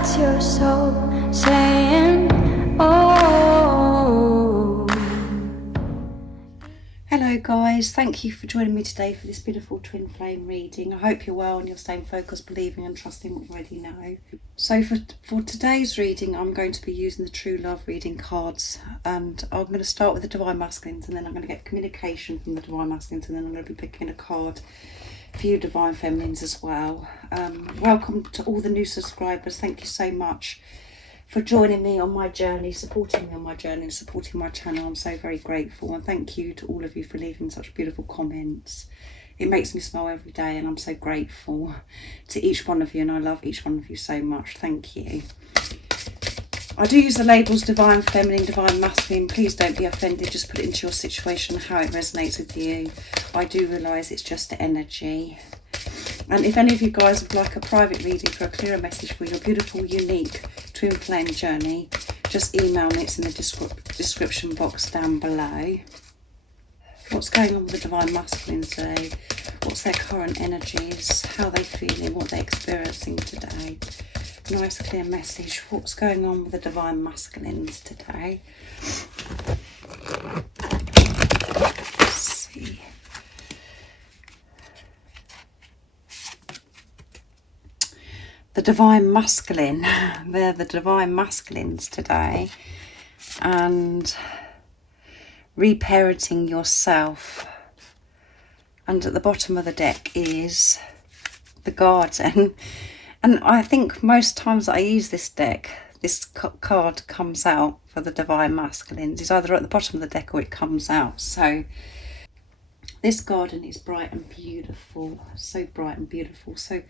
That's your soul saying, oh. Hello guys, thank you for joining me today for this beautiful twin flame reading. I hope you're well and you're staying focused, believing and trusting what you already know. So for today's reading, I'm going to be using the True Love reading cards, and I'm going to start with the Divine Masculines, and then I'm going to get communication from the Divine Masculines, and then I'm going to be picking a card for you Divine Feminines as well. Welcome to all the new subscribers. Thank you so much for joining me on my journey, supporting me on my journey and supporting my channel. I'm so very grateful, and thank you to all of you for leaving such beautiful comments. It makes me smile every day, and I'm so grateful to each one of you, and I love each one of you so much. Thank you. I do use the labels Divine Feminine, Divine Masculine. Please don't be offended, just put it into your situation, how it resonates with you. I do realise it's just energy. And if any of you guys would like a private reading for a clearer message for your beautiful, unique twin flame journey, just email me. It's in the description box down below. What's going on with the Divine Masculine today? What's their current energies? How are they feeling? What they're experiencing today? Nice clear message. What's going on with the Divine Masculines today? Let's see. The Divine Masculine. They're the Divine Masculines today. And reparenting yourself. And at the bottom of the deck is the Garden. And I think most times that I use this deck, this card comes out for the Divine Masculines. It's either at the bottom of the deck or it comes out. So this garden is bright and beautiful. So bright and beautiful. So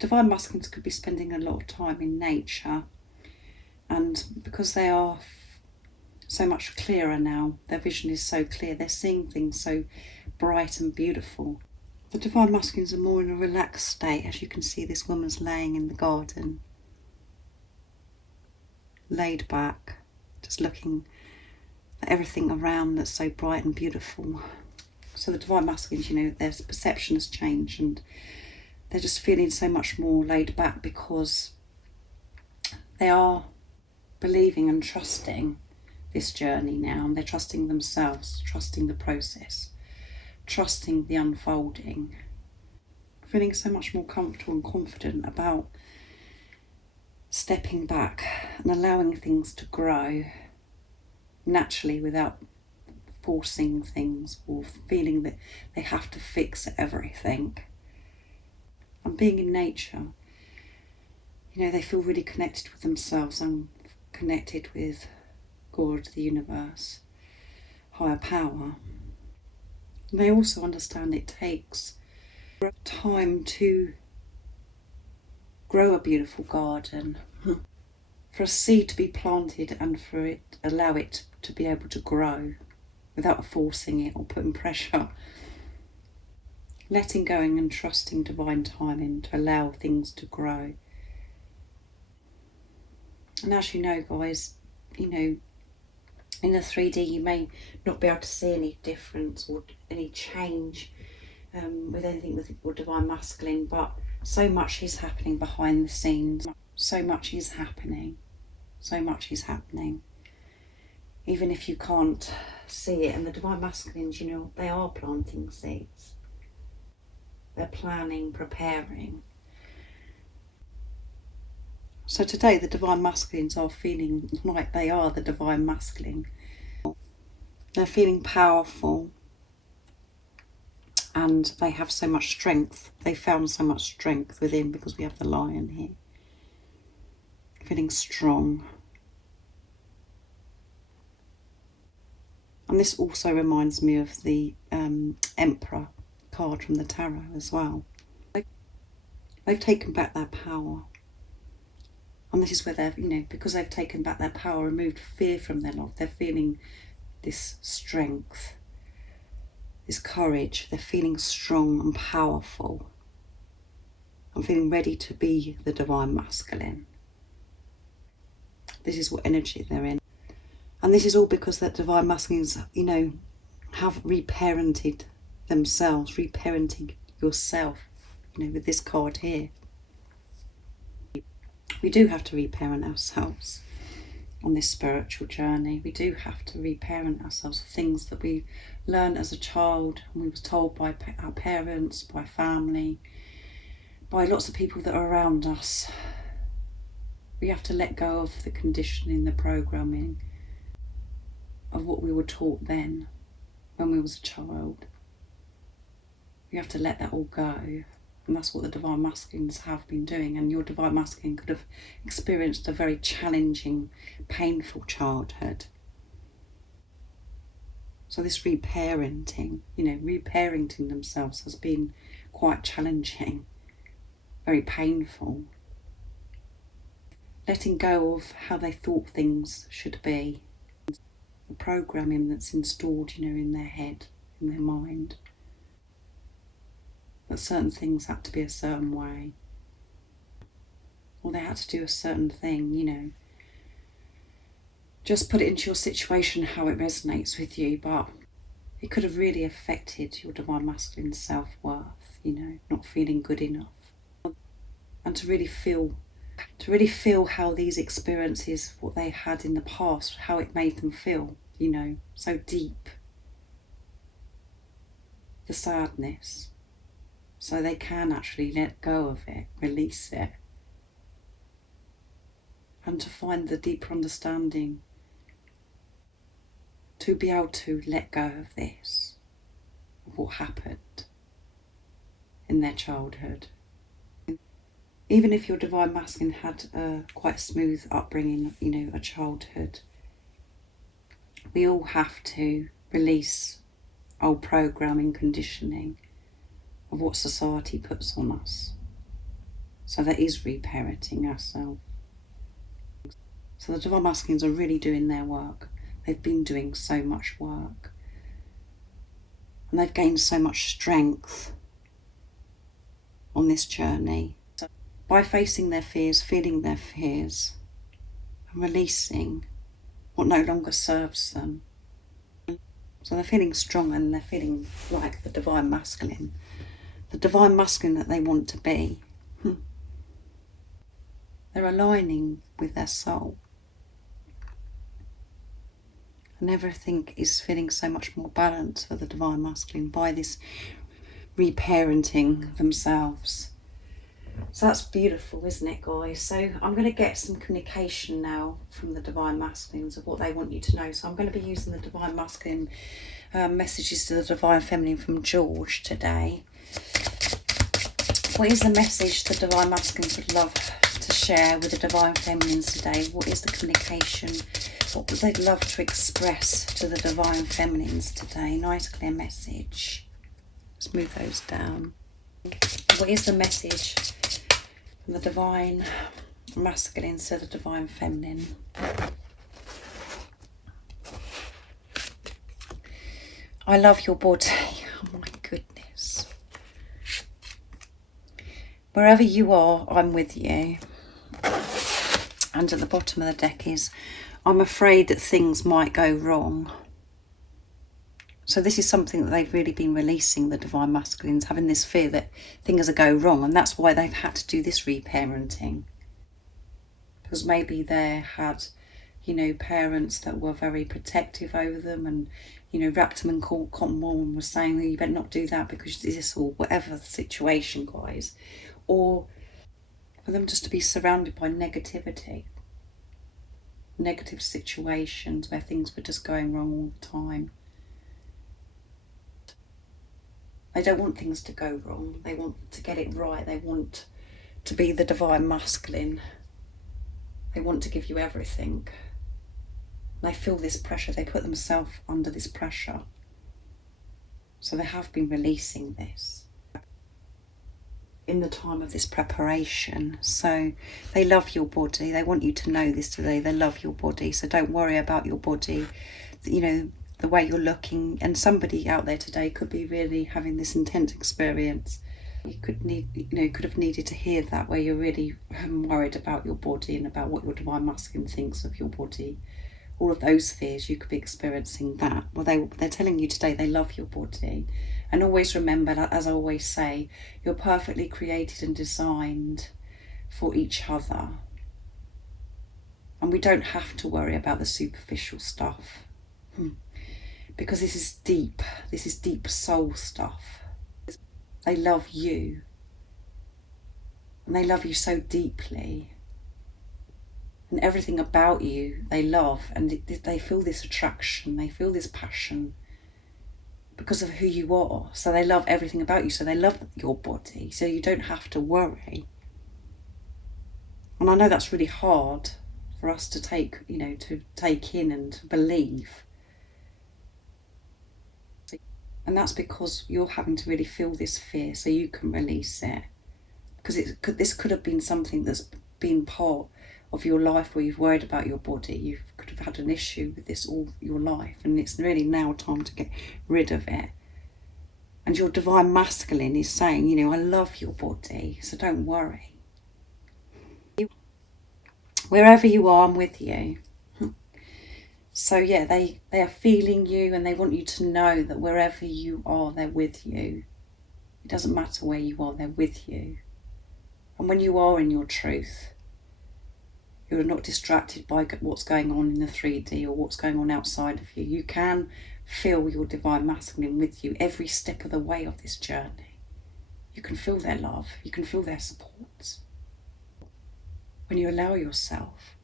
Divine Masculines could be spending a lot of time in nature, and because they are so much clearer now, their vision is so clear, they're seeing things so bright and beautiful. The Divine Masculines are more in a relaxed state. As you can see, this woman's laying in the garden, laid back, just looking at everything around that's so bright and beautiful. So the Divine Masculines, you know, their perception has changed, and they're just feeling so much more laid back because they are believing and trusting this journey now, and they're trusting themselves, trusting the process, trusting the unfolding, feeling so much more comfortable and confident about stepping back and allowing things to grow naturally without forcing things or feeling that they have to fix everything. And being in nature, you know, they feel really connected with themselves and connected with God, the universe, higher power. And they also understand it takes time to grow a beautiful garden, for a seed to be planted and for it, allow it to be able to grow without forcing it or putting pressure. Letting go and trusting divine timing to allow things to grow. And as you know, guys, you know, in the 3D you may not be able to see any difference or any change with anything with your Divine Masculine, but so much is happening behind the scenes. So much is happening. So much is happening. Even if you can't see it. And the Divine Masculines, you know, they are planting seeds. They're planning, preparing. So today the Divine Masculines are feeling like they are the Divine Masculine. They're feeling powerful, and they have so much strength. They found so much strength within, because we have the Lion here. Feeling strong. And this also reminds me of the Emperor card from the tarot as well. They've taken back their power, and this is where they're, you know, because they've taken back their power, removed fear from their life, they're feeling this strength, this courage. They're feeling strong and powerful. I'm feeling ready to be the Divine Masculine. This is what energy they're in, and this is all because that Divine Masculines, you know, have reparented themselves, reparenting yourself, you know, with this card here. We do have to reparent ourselves on this spiritual journey. We do have to reparent ourselves for things that we learned as a child and we were told by our parents, by family, by lots of people that are around us. We have to let go of the conditioning, the programming of what we were taught then when we was a child. We have to let that all go. And that's what the Divine Masculines have been doing. And your Divine Masculine could have experienced a very challenging, painful childhood. So this reparenting, reparenting themselves has been quite challenging, very painful. Letting go of how they thought things should be. The programming that's installed, in their head, in their mind. That certain things had to be a certain way. Or they had to do a certain thing, Just put it into your situation how it resonates with you, but it could have really affected your Divine Masculine self-worth, not feeling good enough. And to really feel how these experiences, what they had in the past, how it made them feel, so deep. The sadness. So they can actually let go of it, release it. And to find the deeper understanding. To be able to let go of this, of what happened in their childhood. Even if your Divine Masculine had a quite smooth upbringing, a childhood, we all have to release old programming, conditioning of what society puts on us. So that is reparenting ourselves. So the Divine Masculines are really doing their work. They've been doing so much work. And they've gained so much strength on this journey. By facing their fears, feeling their fears, and releasing what no longer serves them. So they're feeling strong and they're feeling like the Divine Masculine. The Divine Masculine that they want to be. They're aligning with their soul. And everything is feeling so much more balanced for the Divine Masculine by this reparenting themselves. So that's beautiful, isn't it, guys? So I'm going to get some communication now from the Divine Masculines of what they want you to know. So I'm going to be using the Divine Masculine messages to the Divine Feminine from George today. What is the message the Divine Masculines would love to share with the Divine Feminines today? What is the communication? What would they love to express to the Divine Feminines today? Nice clear message. Let's move those down. What is the message from the Divine Masculine to the Divine Feminine? I love your body. Oh my goodness. Wherever you are, I'm with you. And at the bottom of the deck is, I'm afraid that things might go wrong. So this is something that they've really been releasing, the Divine Masculines, having this fear that things are going wrong. And that's why they've had to do this reparenting. Because maybe they had, parents that were very protective over them and, wrapped them in cotton wool and was saying that you better not do that because this, or whatever the situation, guys. Or for them just to be surrounded by negativity. Negative situations where things were just going wrong all the time. They don't want things to go wrong. They want to get it right. They want to be the Divine Masculine. They want to give you everything. They feel this pressure. They put themselves under this pressure. So they have been releasing this in the time of this preparation. So they love your body. They want you to know this today. They love your body. So don't worry about your body. The way you're looking, and somebody out there today could be really having this intense experience. You could have needed to hear that, where you're really worried about your body and about what your Divine Masculine thinks of your body. All of those fears, you could be experiencing that. Well, they're telling you today they love your body. And always remember, as I always say, you're perfectly created and designed for each other. And we don't have to worry about the superficial stuff. Because this is deep soul stuff. They love you. And they love you so deeply. And everything about you they love, and they feel this attraction, they feel this passion because of who you are. So they love everything about you, so they love your body, so you don't have to worry. And I know that's really hard for us to take, to take in and to believe. And that's because you're having to really feel this fear so you can release it. Because this could have been something that's been part of your life where you've worried about your body. You could have had an issue with this all your life, and it's really now time to get rid of it. And your divine masculine is saying, I love your body, so don't worry. Wherever you are, I'm with you. So yeah, they are feeling you, and they want you to know that wherever you are, they're with you. It doesn't matter where you are, they're with you. And when you are in your truth, you're not distracted by what's going on in the 3D or what's going on outside of you. You can feel your divine masculine with you every step of the way of this journey. You can feel their love. You can feel their support. When you allow yourself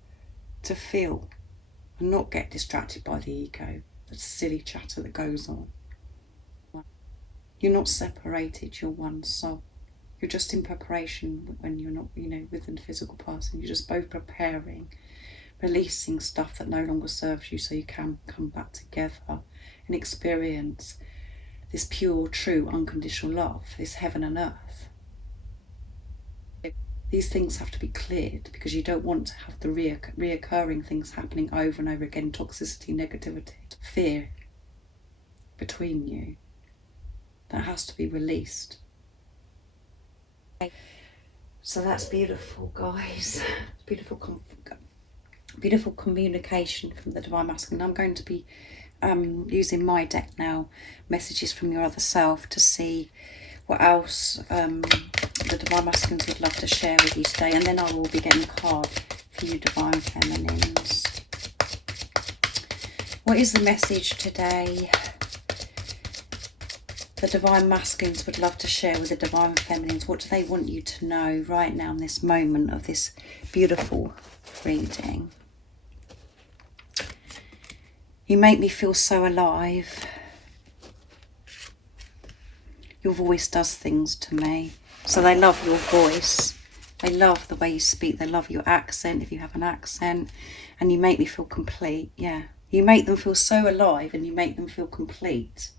to feel and not get distracted by the ego, the silly chatter that goes on. You're not separated, you're one soul. You're just in preparation when you're not, with a physical person. You're just both preparing, releasing stuff that no longer serves you so you can come back together and experience this pure, true, unconditional love, this heaven and earth. These things have to be cleared because you don't want to have the reoccurring things happening over and over again, toxicity, negativity, fear between you. That has to be released. So that's beautiful, guys. Beautiful communication from the Divine Masculine. I'm going to be using my deck now, messages from your other self, to see what else the Divine Masculines would love to share with you today. And then I will be getting a card for you Divine Feminines. What is the message today the Divine Masculines would love to share with the Divine Feminines? What do they want you to know right now in this moment of this beautiful reading? You make me feel so alive. Your voice does things to me. So they love your voice. They love the way you speak. They love your accent, if you have an accent. And you make me feel complete, yeah. You make them feel so alive and you make them feel complete.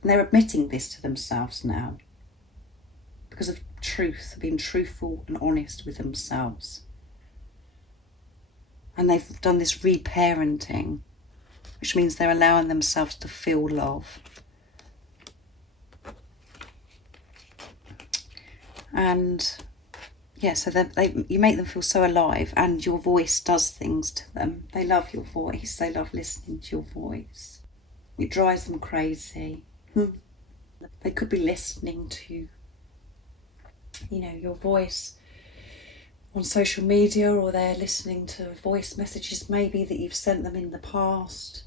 And they're admitting this to themselves now because of truth, being truthful and honest with themselves. And they've done this reparenting, which means they're allowing themselves to feel love. And yeah, so you make them feel so alive, and your voice does things to them. They love your voice. They love listening to your voice. It drives them crazy. They could be listening to, your voice on social media, or they're listening to voice messages maybe that you've sent them in the past.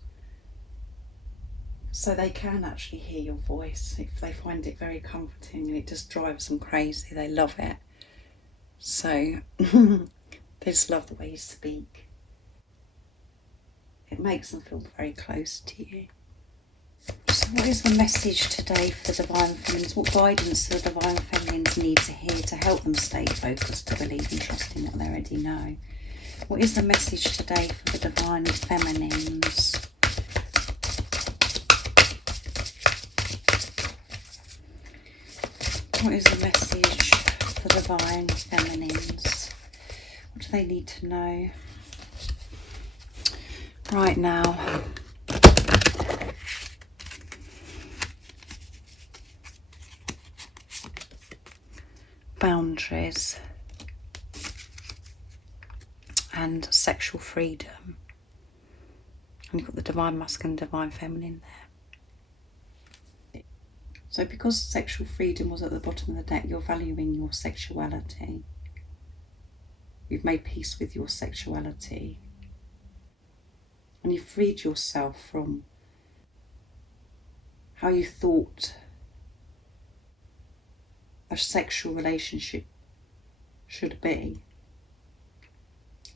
So they can actually hear your voice if they find it very comforting, and it just drives them crazy. They love it. So they just love the way you speak. It makes them feel very close to you. So what is the message today for the Divine Feminines? What guidance do the Divine Feminines need to hear to help them stay focused, to believe and trust in what they already know? What is the message today for the Divine Feminines? What is the message for the Divine Feminines? What do they need to know right now? Boundaries and sexual freedom. And you've got the Divine Masculine, Divine Feminine there. So because sexual freedom was at the bottom of the deck, you're valuing your sexuality. You've made peace with your sexuality. And you've freed yourself from how you thought a sexual relationship should be.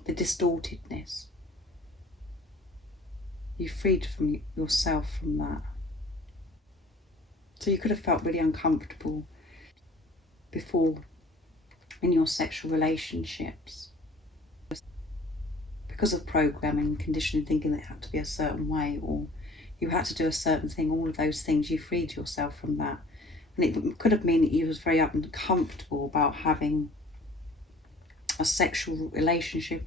The distortedness. You freed from yourself from that. So you could have felt really uncomfortable before in your sexual relationships because of programming, conditioning, thinking that it had to be a certain way or you had to do a certain thing. All of those things, you freed yourself from that. And it could have meant that you was very uncomfortable about having a sexual relationship.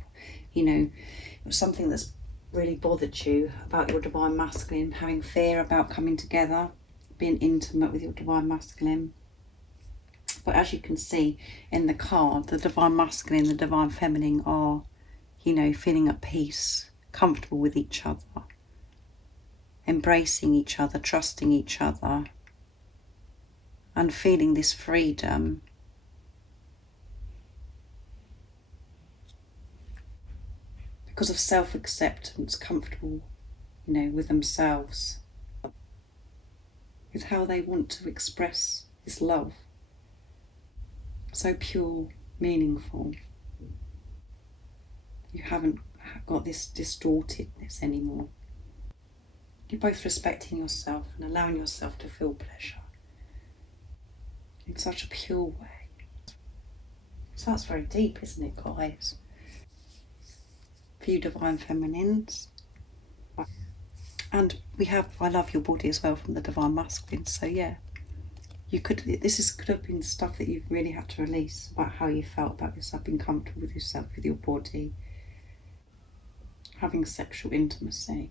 You know, it was something that's really bothered you about your divine masculine, having fear about coming together, being intimate with your divine masculine. But as you can see in the card, the divine masculine and the divine feminine are, you know, feeling at peace, comfortable with each other, embracing each other, trusting each other, and feeling this freedom. Because of self-acceptance, comfortable, you know, with themselves, with how they want to express this love. So pure, meaningful. You haven't got this distortedness anymore. You're both respecting yourself and allowing yourself to feel pleasure in such a pure way. So that's very deep, isn't it, guys? For you divine feminines. And we have I love your body as well from the divine masculine. So yeah, could have been stuff that you've really had to release about how you felt about yourself, being comfortable with yourself, with your body, having sexual intimacy.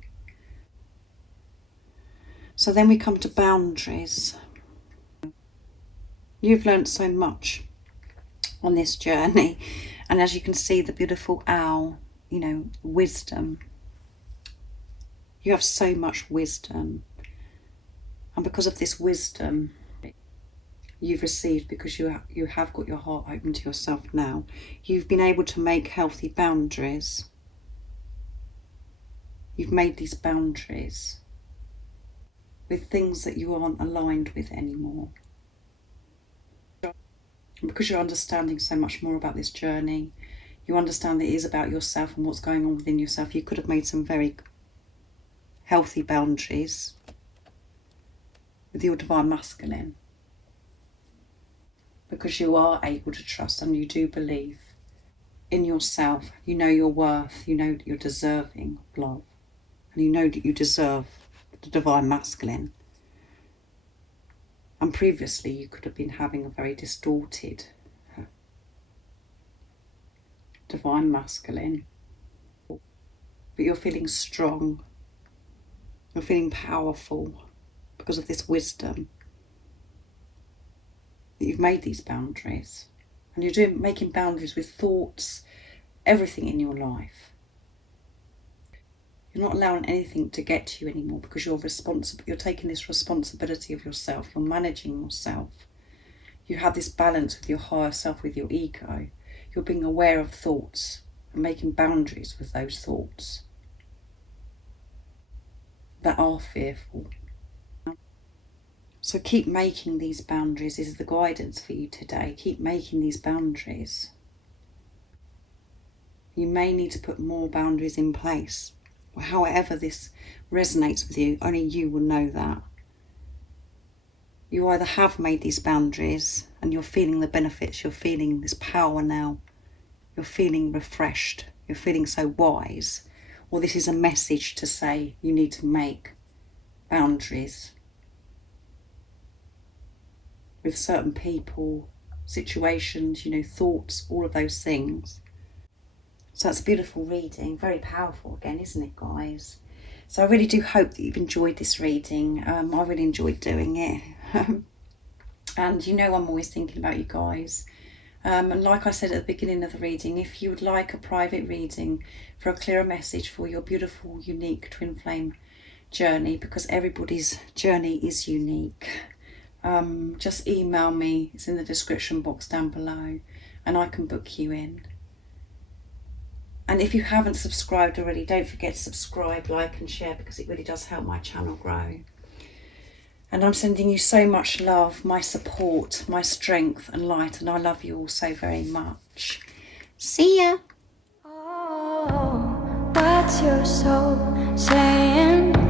So then we come to boundaries. You've learnt so much on this journey, and as you can see, the beautiful owl, you know, wisdom. You have so much wisdom, and because of this wisdom you've received, because you have got your heart open to yourself now, you've been able to make healthy boundaries. You've made these boundaries with things that you aren't aligned with anymore. And because you're understanding so much more about this journey, you understand that it is about yourself and what's going on within yourself. You could have made some very healthy boundaries with your divine masculine, because you are able to trust and you do believe in yourself. You know your worth, you know that you're deserving of love, and you know that you deserve the divine masculine. And previously you could have been having a very distorted divine masculine, but you're feeling strong, you're feeling powerful because of this wisdom that you've made these boundaries. And you're making boundaries with thoughts, everything in your life. You're not allowing anything to get to you anymore, because you're taking this responsibility of yourself. You're managing yourself. You have this balance with your higher self, with your ego. You're being aware of thoughts and making boundaries with those thoughts that are fearful. So keep making these boundaries. This is the guidance for you today. Keep making these boundaries. You may need to put more boundaries in place. However this resonates with you, only you will know that. You either have made these boundaries and you're feeling the benefits, you're feeling this power now, you're feeling refreshed, you're feeling so wise, or this is a message to say you need to make boundaries with certain people, situations, you know, thoughts, all of those things. So that's a beautiful reading, very powerful again, isn't it, guys? So I really do hope that you've enjoyed this reading. I really enjoyed doing it. And you know I'm always thinking about you guys. And like I said at the beginning of the reading, if you would like a private reading for a clearer message for your beautiful, unique twin flame journey, because everybody's journey is unique, just email me. It's in the description box down below and I can book you in. And if you haven't subscribed already, don't forget to subscribe, like and share, because it really does help my channel grow. And I'm sending you so much love, my support, my strength and light, and I love you all so very much. See ya. Oh, what's your soul saying?